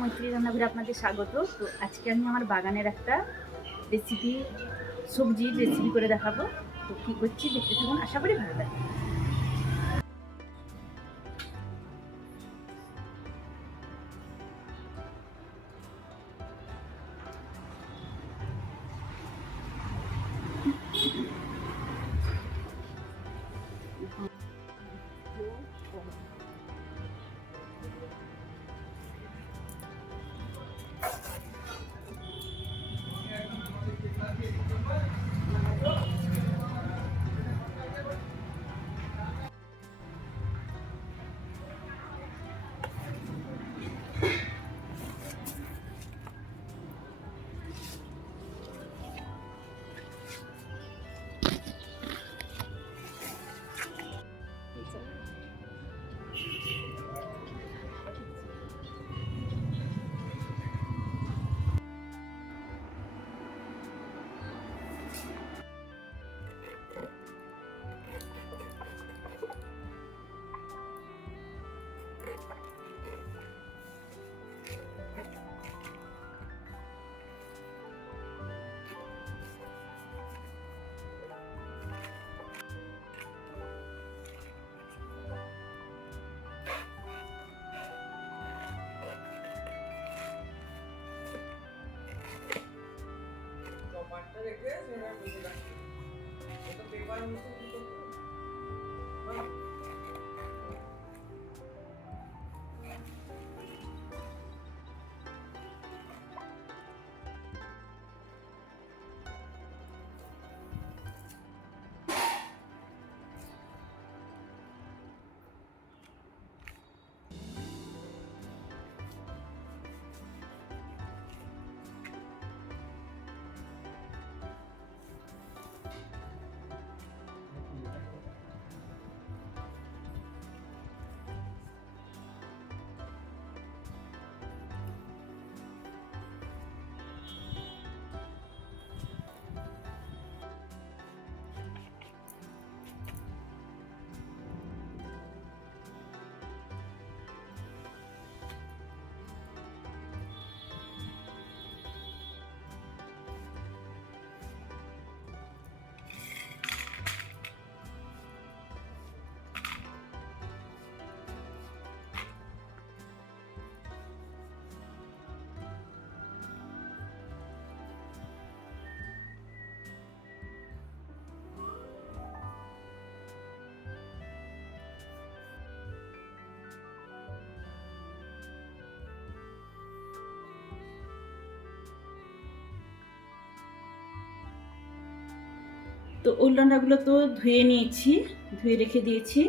মৈত্রী রান্নাঘরে আপনাদের স্বাগত। তো আজকে আমি আমার বাগানের একটা রেসিপি, সবজির রেসিপি করে দেখাবো। তো কী করছি দেখতে থাকুন, আশা করি ভালো লাগবে। তো উলডান্ডাগুলো তো ধুয়ে নিয়েছি, ধুয়ে রেখে দিয়েছি।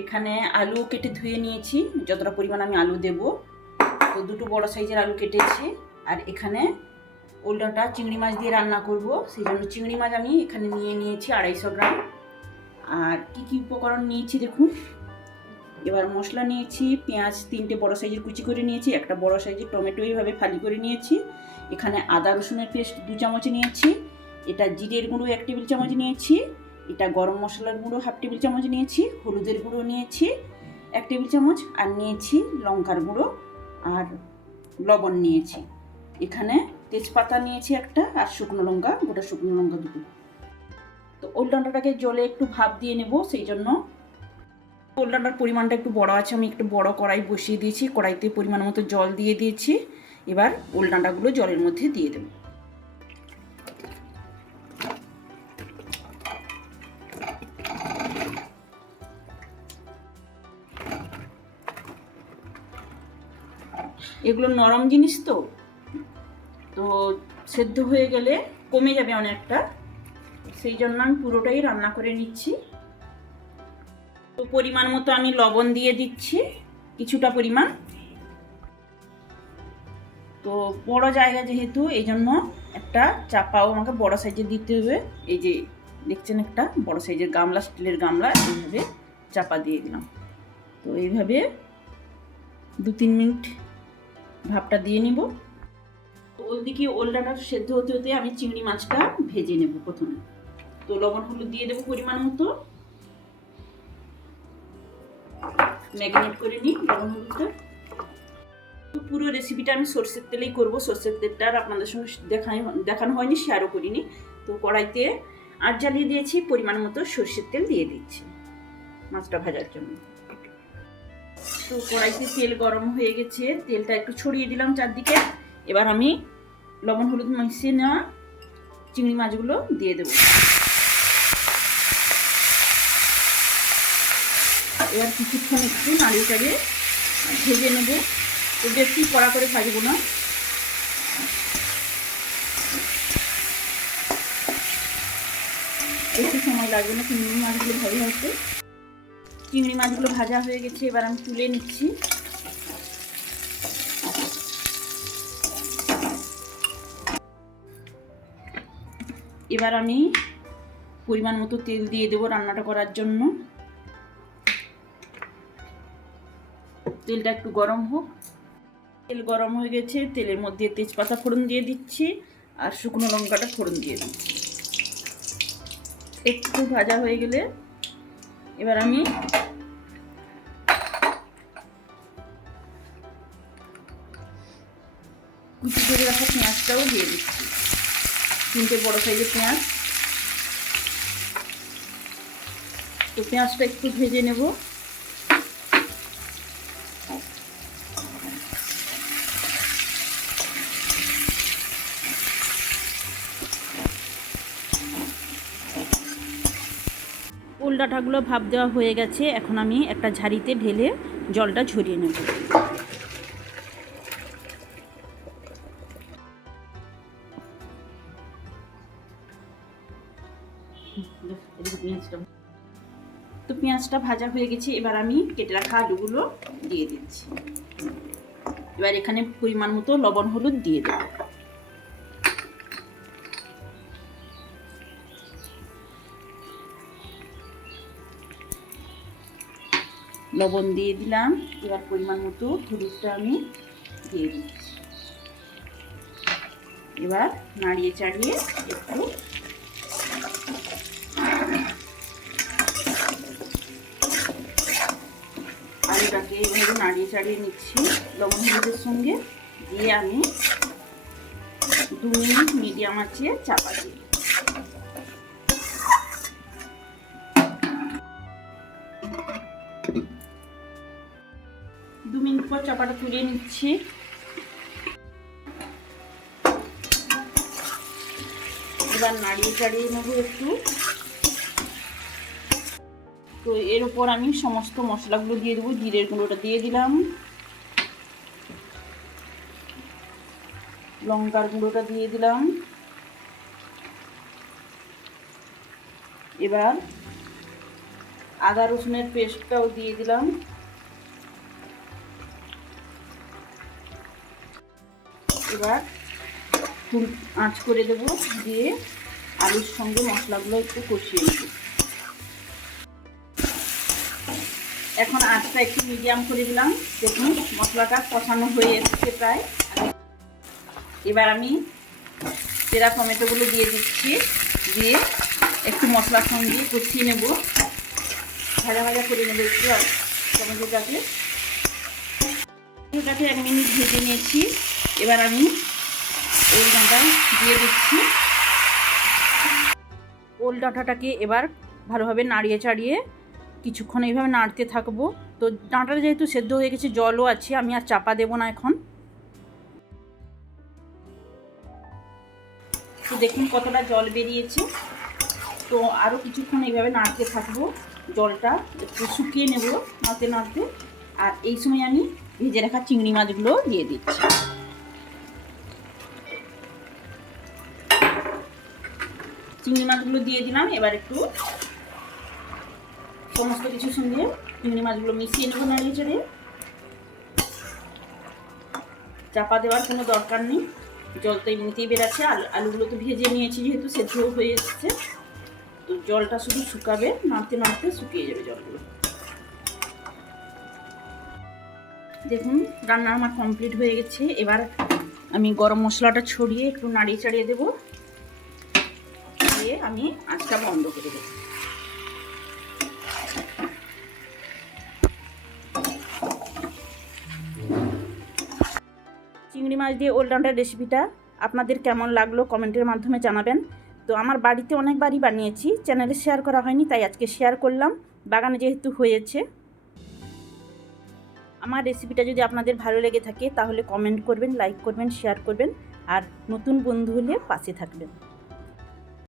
এখানে আলু কেটে ধুয়ে নিয়েছি, যতটা পরিমাণ আমি আলু দেব। তো দুটো বড় সাইজের আলু কেটেছি। আর এখানে উলডান্ডা চিংড়ি মাছ দিয়ে রান্না করব, সেই জন্য চিংড়ি মাছ আমি এখানে নিয়ে নিয়েছি 250 গ্রাম। আর কি কি উপকরণ নিয়েছি দেখুন। এবার মশলা নিয়েছি, পেঁয়াজ 3টে বড় সাইজের কুচি করে নিয়েছি, একটা বড় সাইজের টমেটো এইভাবে ফালি করে নিয়েছি। এখানে আদা রসুনের পেস্ট 2 চামচ নিয়েছি। এটা জিরের গুঁড়ো 1 টেবিল চামচ নিয়েছি। এটা গরম মশলার গুঁড়ো 1/2 টেবিল চামচ নিয়েছি। হলুদের গুঁড়ো নিয়েছি 1 টেবিল চামচ। আর নিয়েছি লঙ্কার গুঁড়ো আর লবণ নিয়েছি। এখানে তেজপাতা নিয়েছি একটা, আর শুকনো লঙ্কা, গোটা শুকনো লঙ্কা 2টো। তো উলডান্ডাটাকে জলে একটু ভাপ দিয়ে নেব, সেই জন্য উলডান্ডার পরিমাণটা একটু বড় আছে, আমি একটু বড় কড়াই বসিয়ে দিয়েছি। কড়াইতে পরিমাণ মতো জল দিয়ে দিয়েছি। এবার উলডান্ডাগুলো জলের মধ্যে দিয়ে দেব। এগুলো নরম জিনিস, তো তো সেদ্ধ হয়ে গেলে কমে যাবে অনেকটা, সেই জন্য আমি পুরোটাই রান্না করে নিচ্ছি। তো পরিমাণ মতো আমি লবণ দিয়ে দিচ্ছি, কিছুটা পরিমাণ। তো বড় জায়গা যেহেতু, এই জন্য একটা চাপাও আমাকে বড় সাইজের দিতে হবে। এই যে দেখছেন, একটা বড় সাইজের গামলা, স্টিলের গামলা, এইভাবে চাপা দিয়ে দিলাম। তো এইভাবে 2-3 মিনিট ভাপটা দিয়ে নিব। তো ওইদিকে ওলডাটা সেদ্ধ হতে হতে আমি চিংড়ি মাছটা ভেজে নেব প্রথমে। তো লবণ হলুদ দিয়ে দেবো পরিমাণ মতো, ম্যারিনেট করে নিই লবণ হলুদটা। পুরো রেসিপিটা আমি সর্ষের তেলেই করব। সর্ষের তেলটা আর আপনাদের সঙ্গে দেখানো হয়নি, শেয়ারও করিনি। তো কড়াইতে আঁচ জ্বালিয়ে দিয়েছি, পরিমাণ মতো সর্ষের তেল দিয়ে দিচ্ছি মাছটা ভাজার জন্য। তো কড়াইতে তেল গরম হয়ে গেছে, তেলটা একটু ছড়িয়ে দিলাম চারদিকে। এবার আমি লবণ হলুদ মিশিয়ে নেওয়া চিংড়ি মাছগুলো দিয়ে দেবো। এবার কিছুক্ষণ একটু নাড়িয়ে চাড়িয়ে ভেজে নেব। তো বেশি কড়া করে ভাজবো না। বেশি সময় লাগবে না চিংড়ি মাছগুলো ভাজা হচ্ছে। চিংড়ি মাছগুলো ভাজা হয়ে গেছে, এবার আমি তুলে নিচ্ছি। এবার আমি পরিমাণ মতো তেল দিয়ে দেবো রান্নাটা করার জন্য। তেলটা একটু গরম হোক। তেল গরম হয়ে গেছে, তেলের মধ্যে তেজপাতা ফোড়ন দিয়ে দিচ্ছি আর শুকনো লঙ্কাটা ফোড়ন দিয়ে দিচ্ছি। একটু ভাজা হয়ে গেলে এবার আমি কুচি করে রাখা পেঁয়াজটাও দিয়ে দিচ্ছি, 3টে বড় সাইজের পেঁয়াজ। তো পেঁয়াজটা একটু ভেজে নেব। ওল ডাঁটাগুলো ভাপ দেওয়া হয়ে গেছে, এখন আমি একটা ঝাড়িতে ঢেলে জলটা ঝরিয়ে নেব। তো পেঁয়াজটা ভাজা হয়ে গেছে, এবার আমি কেটে রাখা আলুগুলো দিয়ে দিচ্ছি। এবার এখানে পরিমাণ মতো লবণ হলুদ দিয়ে দেব। লবণ দিয়ে দিলাম, এবার পরিমাণ মতো হলুদটা আমি দিয়ে দিচ্ছি। এবার নাড়িয়ে চাড়িয়ে একটু আলুটাকে এইভাবে নাড়িয়ে চাড়িয়ে নিচ্ছি লবণ হলুদের সঙ্গে। দিয়ে আমি 2 মিনিট মিডিয়াম আঁচে চাপা দিই। 2 মিনিট পর চাপাটা তুলে নিচ্ছি। এবার নাড়িয়ে চাড়িয়ে নেবো একটু। তো এর উপর আমি সমস্ত মশলাগুলো দিয়ে দেবো। জিরের গুঁড়োটা দিয়ে দিলাম, লঙ্কার গুঁড়োটা দিয়ে দিলাম। এবার আদা রসুনের পেস্টটাও দিয়ে দিলাম। এবার ফুল আঁচ করে দেবো, দিয়ে আলুর সঙ্গে মশলাগুলো একটু কষিয়ে নেব। এখন আঁচটা একটু মিডিয়াম করে দিলাম। দেখুন মশলাটা কষানো হয়ে এসেছে প্রায়। এবার আমি চেরা টমেটোগুলো দিয়ে দিচ্ছি, দিয়ে একটু মশলার সঙ্গে কষিয়ে নেব, ভাজা ভাজা করে নেব একটু টমেটোটাকে। 1 মিনিট ভেজে নিয়েছি। এবার আমি ওল ডাঁটা দিয়ে দিচ্ছি। ওল ডাঁটাটাকে এবার ভালোভাবে নাড়িয়ে চাড়িয়ে কিছুক্ষণ এইভাবে নাড়তে থাকবো। তো ডাঁটাটা যেহেতু সেদ্ধ হয়ে গেছে, জলও আছে, আমি আর চাপা দেবো না এখন। তো দেখুন কতটা জল বেরিয়েছে। তো আরও কিছুক্ষণ এইভাবে নাড়তে থাকবো, জলটা একটু শুকিয়ে নেব নাড়তে নাড়তে। আর এই সময় আমি ভেজে রাখা চিংড়ি মাছগুলো দিয়ে দিচ্ছি। চিংড়ি মাছগুলো দিয়ে দিলাম। এবার একটু সমস্ত কিছুর সঙ্গে চিংড়ি মাছগুলো মিশিয়ে নেবো নাড়িয়ে চাড়িয়ে। চাপা দেওয়ার কোনো দরকার নেই, জল তো এমনিতেই বেরাচ্ছে। আলুগুলো তো ভেজে নিয়েছি, যেহেতু সেদ্ধ হয়ে এসছে। তো জলটা শুধু শুকাবে, নাড়তে নাড়তে শুকিয়ে যাবে জলগুলো। দেখুন রান্না আমার কমপ্লিট হয়ে গেছে। এবার আমি গরম মশলাটা ছড়িয়ে একটু নাড়িয়ে চাড়িয়ে দেবো, দিয়ে আমি আঁচটা বন্ধ করে দেবো। চিংড়ি মাছ দিয়ে অলরাউন্ডার রেসিপিটা আপনাদের কেমন লাগলো কমেন্টের মাধ্যমে জানাবেন। তো আমার বাড়িতে অনেকবারই বানিয়েছি, চ্যানেলে শেয়ার করা হয়নি, তাই আজকে শেয়ার করলাম, বাগানে যেহেতু হয়েছে। আমার রেসিপিটা যদি আপনাদের ভালো লেগে থাকে তাহলে কমেন্ট করবেন, লাইক করবেন, শেয়ার করবেন, আর নতুন বন্ধু হলে পাশে থাকবেন।